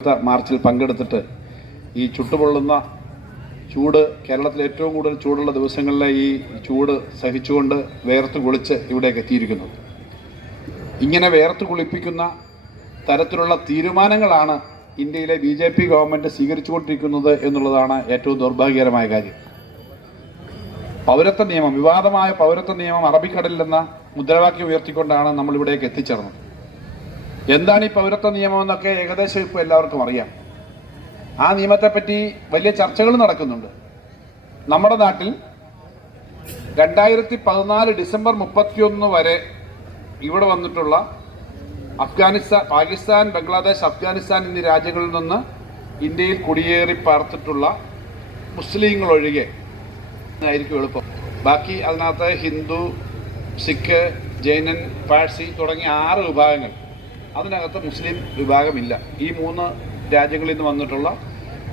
മാർച്ചിൽ പങ്കെടുത്തിട്ട് ഈ ചുട്ടുപൊള്ളുന്ന ചൂട് കേരളത്തിൽ ഏറ്റവും കൂടുതൽ ചൂടുള്ള ദിവസങ്ങളിലെ ഈ ചൂട് സഹിച്ചുകൊണ്ട് വേർത്ത് കുളിച്ച് ഇവിടേക്ക് എത്തിയിരിക്കുന്നത് ഇങ്ങനെ വേർത്ത് കുളിപ്പിക്കുന്ന തരത്തിലുള്ള തീരുമാനങ്ങളാണ് ഇന്ത്യയിലെ ബി ജെ പി ഗവൺമെന്റ് സ്വീകരിച്ചുകൊണ്ടിരിക്കുന്നത് എന്നുള്ളതാണ് ഏറ്റവും ദൗർഭാഗ്യകരമായ കാര്യം. പൗരത്വ നിയമം വിവാദമായ പൗരത്വ നിയമം അറബിക്കടലിൽ എന്ന മുദ്രാവാക്യം ഉയർത്തിക്കൊണ്ടാണ് നമ്മൾ ഇവിടേക്ക് എത്തിച്ചേർന്നത്. എന്താണ് ഈ പൗരത്വ നിയമം എന്നൊക്കെ ഏകദേശം ഇപ്പോൾ എല്ലാവർക്കും അറിയാം. ആ നിയമത്തെപ്പറ്റി വലിയ ചർച്ചകൾ നടക്കുന്നുണ്ട്. നമ്മുടെ നാട്ടിൽ രണ്ടായിരത്തി പതിനാല് ഡിസംബർ മുപ്പത്തിയൊന്ന് വരെ ഇവിടെ വന്നിട്ടുള്ള അഫ്ഗാനിസ്ഥാൻ പാകിസ്ഥാൻ ബംഗ്ലാദേശ് അഫ്ഗാനിസ്ഥാൻ എന്നീ രാജ്യങ്ങളിൽ നിന്ന് ഇന്ത്യയിൽ കുടിയേറി പാർത്തിട്ടുള്ള മുസ്ലിങ്ങൾ ഒഴികെ ആയിരിക്കും എളുപ്പം. ബാക്കി അതിനകത്ത് ഹിന്ദു സിഖ് ജൈനൻ പാഴ്സി തുടങ്ങിയ ആറ് വിഭാഗങ്ങൾ അതിനകത്ത് മുസ്ലിം വിഭാഗമില്ല. ഈ മൂന്ന് രാജ്യങ്ങളിൽ നിന്ന് വന്നിട്ടുള്ള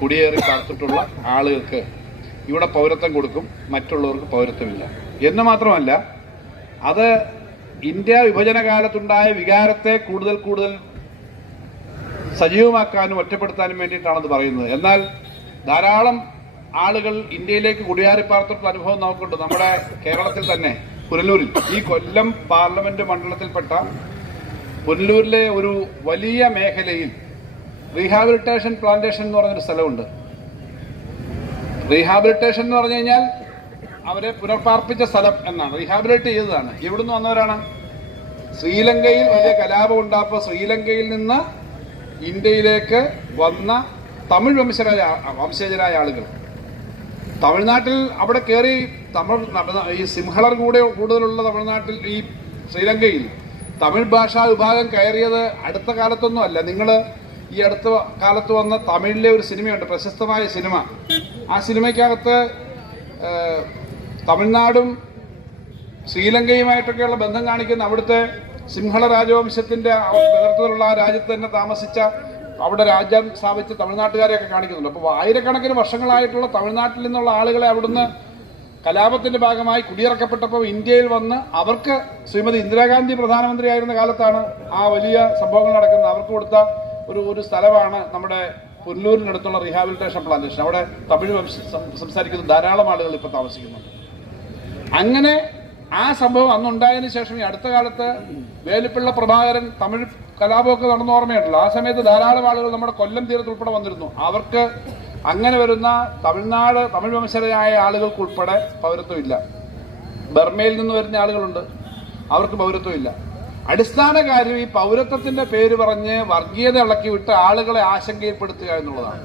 കുടിയേറി പാർത്തിട്ടുള്ള ആളുകൾക്ക് ഇവിടെ പൗരത്വം കൊടുക്കും. മറ്റുള്ളവർക്ക് പൗരത്വമില്ല. എന്ന് മാത്രമല്ല അത് ഇന്ത്യ വിഭജന കാലത്തുണ്ടായ വികാരത്തെ കൂടുതൽ കൂടുതൽ സജീവമാക്കാനും ഒറ്റപ്പെടുത്താനും വേണ്ടിയിട്ടാണത് പറയുന്നത്. എന്നാൽ ധാരാളം ആളുകൾ ഇന്ത്യയിലേക്ക് കുടിയാറിപ്പാർത്തിട്ടുള്ള അനുഭവം നമുക്കുണ്ട്. നമ്മുടെ കേരളത്തിൽ തന്നെ പുനലൂരിൽ ഈ കൊല്ലം പാർലമെന്റ് മണ്ഡലത്തിൽപ്പെട്ട പുനലൂരിലെ ഒരു വലിയ മേഖലയിൽ റീഹാബിലിറ്റേഷൻ പ്ലാന്റേഷൻ എന്ന് പറഞ്ഞൊരു സ്ഥലമുണ്ട്. റീഹാബിലിറ്റേഷൻ എന്ന് പറഞ്ഞു കഴിഞ്ഞാൽ അവരെ പുനർപ്പാർപ്പിച്ച സ്ഥലം എന്നാണ്. റീഹാബിലിറ്റ് ചെയ്തതാണ്. ഇവിടുന്ന് വന്നവരാണ്? ശ്രീലങ്കയിൽ വലിയ കലാപം ഉണ്ടായപ്പോൾ ശ്രീലങ്കയിൽ നിന്ന് ഇന്ത്യയിലേക്ക് വന്ന തമിഴ് വംശരായ വംശജരായ ആളുകൾ. തമിഴ്നാട്ടിൽ അവിടെ കയറി തമിഴ് ഈ സിംഹളർ കൂടെ കൂടുതലുള്ള തമിഴ്നാട്ടിൽ ഈ ശ്രീലങ്കയിൽ തമിഴ് ഭാഷാ വിഭാഗം കയറിയത് അടുത്ത കാലത്തൊന്നും അല്ല. നിങ്ങൾ ഈ അടുത്ത കാലത്ത് വന്ന തമിഴിലെ ഒരു സിനിമയുണ്ട് പ്രശസ്തമായ സിനിമ. ആ സിനിമയ്ക്കകത്ത് തമിഴ്നാടും ശ്രീലങ്കയുമായിട്ടൊക്കെയുള്ള ബന്ധം കാണിക്കുന്ന അവിടുത്തെ സിംഹള രാജവംശത്തിന്റെ നേതൃത്വത്തിലുള്ള ആ രാജ്യത്ത് തന്നെ താമസിച്ച അവിടെ രാജ്യം സ്ഥാപിച്ച തമിഴ്നാട്ടുകാരെയൊക്കെ കാണിക്കുന്നുണ്ട്. അപ്പോൾ ആയിരക്കണക്കിന് വർഷങ്ങളായിട്ടുള്ള തമിഴ്നാട്ടിൽ നിന്നുള്ള ആളുകളെ അവിടുന്ന് കലാപത്തിന്റെ ഭാഗമായി കുടിയിറക്കപ്പെട്ടപ്പോൾ ഇന്ത്യയിൽ വന്ന് അവർക്ക് ശ്രീമതി ഇന്ദിരാഗാന്ധി പ്രധാനമന്ത്രിയായിരുന്ന കാലത്താണ് ആ വലിയ സംഭവങ്ങൾ നടക്കുന്നത്. അവർക്ക് കൊടുത്ത ഒരു ഒരു സ്ഥലമാണ് നമ്മുടെ പുല്ലൂരിനടുത്തുള്ള റീഹാബിലിറ്റേഷൻ പ്ലാന്റേഷൻ. അവിടെ തമിഴ് സംസാരിക്കുന്ന ധാരാളം ആളുകൾ ഇപ്പോൾ താമസിക്കുന്നുണ്ട്. അങ്ങനെ ആ സംഭവം അന്നുണ്ടായതിനു ശേഷം ഈ അടുത്ത കാലത്ത് വേലിപ്പിള്ള പ്രഭാകരൻ തമിഴ് കലാപമൊക്കെ നടന്ന ഓർമ്മയുണ്ടല്ലോ. ആ സമയത്ത് ധാരാളം ആളുകൾ നമ്മുടെ കൊല്ലം തീരത്ത് ഉൾപ്പെടെ വന്നിരുന്നു. അവർക്ക് അങ്ങനെ വരുന്ന തമിഴ്നാട് തമിഴ് വംശജരായ പൗരത്വം ഇല്ല ബർമയിൽ നിന്ന് വരുന്ന ആളുകളുണ്ട്. അവർക്ക് പൗരത്വം ഇല്ല അടിസ്ഥാന കാര്യം ഈ പൗരത്വത്തിന്റെ പേര് പറഞ്ഞ് വർഗീയത ഇളക്കി വിട്ട് ആളുകളെ ആശങ്കയിൽപ്പെടുത്തുക എന്നുള്ളതാണ്.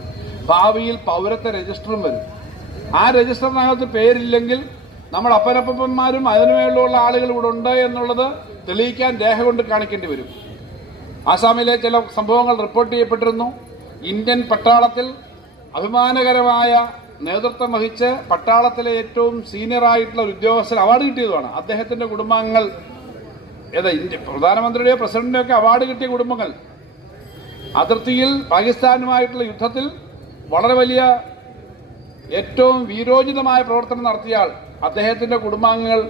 ഭാവിയിൽ പൗരത്വ രജിസ്റ്ററും വരും. ആ രജിസ്റ്ററിനകത്ത് പേരില്ലെങ്കിൽ നമ്മൾ അപ്പനപ്പന്മാരും അതിനുമേലുള്ള ആളുകൾ ഇവിടെ ഉണ്ട് എന്നുള്ളത് തെളിയിക്കാൻ രേഖ കൊണ്ട് കാണിക്കേണ്ടി വരും. ആസാമിലെ ചില സംഭവങ്ങൾ റിപ്പോർട്ട് ചെയ്യപ്പെട്ടിരുന്നു. ഇന്ത്യൻ പട്ടാളത്തിൽ അഭിമാനകരമായ നേതൃത്വം വഹിച്ച് പട്ടാളത്തിലെ ഏറ്റവും സീനിയറായിട്ടുള്ള ഒരു അവാർഡ് കിട്ടിയതുമാണ്. അദ്ദേഹത്തിന്റെ കുടുംബാംഗങ്ങൾ ഏതാ ഇന്ത്യ പ്രധാനമന്ത്രിയുടെയോ പ്രസിഡന്റിന്റെയോ ഒക്കെ അവാർഡ് കിട്ടിയ കുടുംബങ്ങൾ. അതിർത്തിയിൽ പാകിസ്ഥാനുമായിട്ടുള്ള യുദ്ധത്തിൽ വളരെ വലിയ ഏറ്റവും വീരോചിതമായ പ്രവർത്തനം നടത്തിയാൽ അദ്ദേഹത്തിന്റെ കുടുംബാംഗങ്ങൾ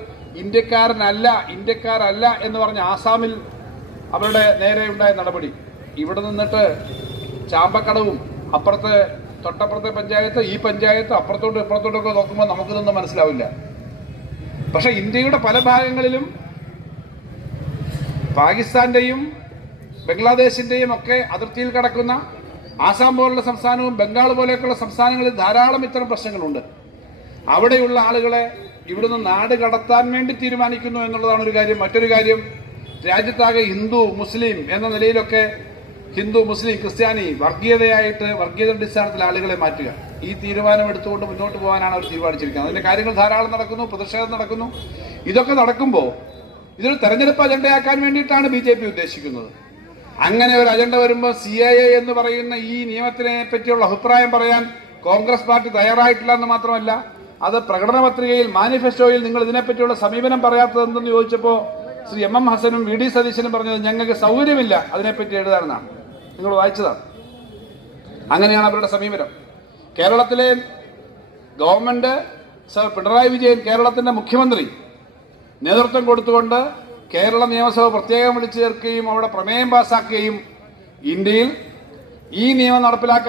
ഇന്ത്യക്കാരനല്ല ഇന്ത്യക്കാരല്ല എന്ന് പറഞ്ഞ ആസാമിൽ അവരുടെ നേരെയുണ്ടായ നടപടി. ഇവിടെ നിന്നിട്ട് ചാമ്പക്കടവും അപ്പുറത്തെ തൊട്ടപ്പുറത്തെ പഞ്ചായത്ത് ഈ പഞ്ചായത്ത് അപ്പുറത്തോട്ടും ഇപ്പുറത്തോട്ടൊക്കെ നോക്കുമ്പോൾ നമുക്കിതൊന്നും മനസ്സിലാവില്ല. പക്ഷെ ഇന്ത്യയുടെ പല ഭാഗങ്ങളിലും പാകിസ്ഥാന്റെയും ബംഗ്ലാദേശിന്റെയും ഒക്കെ അതിർത്തിയിൽ കിടക്കുന്ന ആസാം പോലുള്ള സംസ്ഥാനവും ബംഗാൾ പോലെയൊക്കെയുള്ള സംസ്ഥാനങ്ങളിൽ ധാരാളം ഇത്തരം പ്രശ്നങ്ങളുണ്ട്. അവിടെയുള്ള ആളുകളെ ഇവിടുന്ന് നാട് കടത്താൻ വേണ്ടി തീരുമാനിക്കുന്നു എന്നുള്ളതാണ് ഒരു കാര്യം. മറ്റൊരു കാര്യം രാജ്യത്താകെ ഹിന്ദു മുസ്ലിം എന്ന നിലയിലൊക്കെ ഹിന്ദു മുസ്ലിം ക്രിസ്ത്യാനി വർഗീയതയായിട്ട് വർഗീയത അടിസ്ഥാനത്തിൽ ആളുകളെ മാറ്റുക. ഈ തീരുമാനം എടുത്തുകൊണ്ട് മുന്നോട്ട് പോകാനാണ് അവർ തീരുമാനിച്ചിരിക്കുന്നത്. അതിന്റെ കാര്യങ്ങൾ ധാരാളം നടക്കുന്നു പ്രതിഷേധം നടക്കുന്നു. ഇതൊക്കെ നടക്കുമ്പോൾ ഇതൊരു തെരഞ്ഞെടുപ്പ് അജണ്ടയാക്കാൻ വേണ്ടിയിട്ടാണ് ബി ജെ പി ഉദ്ദേശിക്കുന്നത്. അങ്ങനെ ഒരു അജണ്ട വരുമ്പോൾ സി എ എ എന്ന് പറയുന്ന ഈ നിയമത്തിനെ പറ്റിയുള്ള അഭിപ്രായം പറയാൻ കോൺഗ്രസ് പാർട്ടി തയ്യാറായിട്ടില്ല എന്ന് മാത്രമല്ല അത് പ്രകടന പത്രികയിൽ മാനിഫെസ്റ്റോയിൽ നിങ്ങൾ ഇതിനെപ്പറ്റിയുള്ള സമീപനം പറയാത്തത് എന്തെന്ന് ചോദിച്ചപ്പോൾ ശ്രീ എം എം ഹസനും വി ഡി സതീശനും പറഞ്ഞത് ഞങ്ങൾക്ക് സൗകര്യമില്ല അതിനെപ്പറ്റി എഴുതാനെന്നാണ് നിങ്ങൾ വായിച്ചതാണ്. അങ്ങനെയാണ് അവരുടെ സമീപനം. കേരളത്തിലെ ഗവൺമെന്റ് സർ പിണറായി വിജയൻ കേരളത്തിന്റെ മുഖ്യമന്ത്രി നേതൃത്വം കൊടുത്തുകൊണ്ട് കേരള നിയമസഭ പ്രത്യേകം വിളിച്ചു ചേർക്കുകയും അവിടെ പ്രമേയം പാസാക്കുകയും ഇന്ത്യയിൽ ഈ നിയമം നടപ്പിലാക്കാൻ